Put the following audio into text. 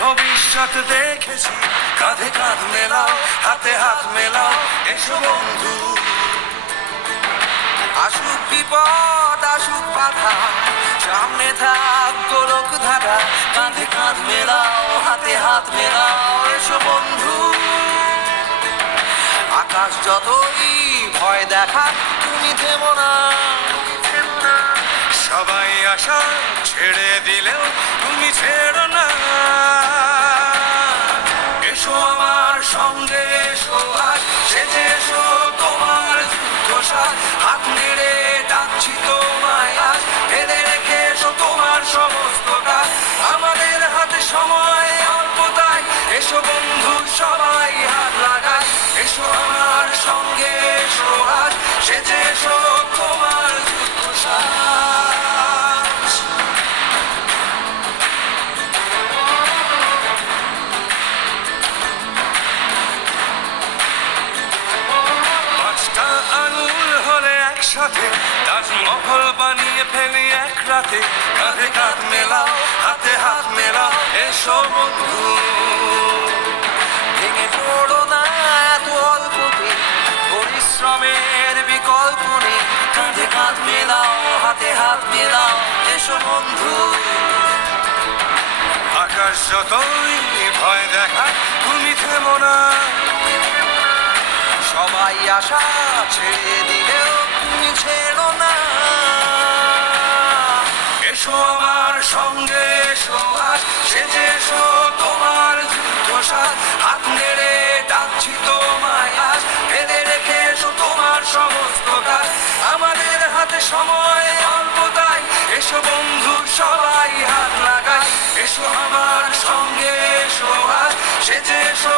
ভবিষ্যৎ দেখেছি, কাঁধে কাঁধ মেলাও, হাতে হাত মেলাও, এসো বন্ধু। আসুক বিপদ আসুক বাধা, সামনে থাক গোলক ধারা, কাঁধে কাঁধ মেলাও, হাতে হাত মেলাও, এসো বন্ধু। আকাশ যতই ভয় দেখাক তুমি থেমো না, সবাই আশা ছেড়ে দিলেও তুমি ছেড়ো না। এসো আমার সঙ্গে এসো, আজ সেজে এসো তোমার যুদ্ধসাজ, হাত নেড়ে ডাকছি তোমায় আজ, ফেলে রেখে এসো তোমার সমস্ত কাজ। আমাদের হাতে সময় অল্পতাই, এসো বন্ধু সবাই হাত লাগাই। এসো আমার সঙ্গে এসো আজ, সেজে এসো তোমার যুদ্ধসাজ। পাঁচটা আঙুল হলে একসাথে তাজমহল বানিয়ে ফেলি এক রাতে, কাঁধে কাঁধ মেলাও, হাতে হাত মেলাও, এসো বন্ধু। ভেঙে পড়ো না এত অল্পতে, পরিশ্রমের বিকল্প নেই, কাঁধে কাঁধ মেলাও, হাতে হাত মেলাও, এসো বন্ধু। আকাশ যতই ভয় দেখায় তুমি থেমো না, সবাই আশা ছেড়ে দিলেও তুমি ছেড়ো না। এসো আমার সঙ্গে এসো আজ, সেজে এসো তোমার যুদ্ধসাজ, হাত নেড়ে ডাকছি তোমায় আজ, ফেলে রেখে এসো তোমার সমস্ত কাজ। আমাদের হাতে সময় অল্পতাই, এসো বন্ধু সবাই হাত লাগাই। এসো আমার সঙ্গে এসো আজ, সেজে এসো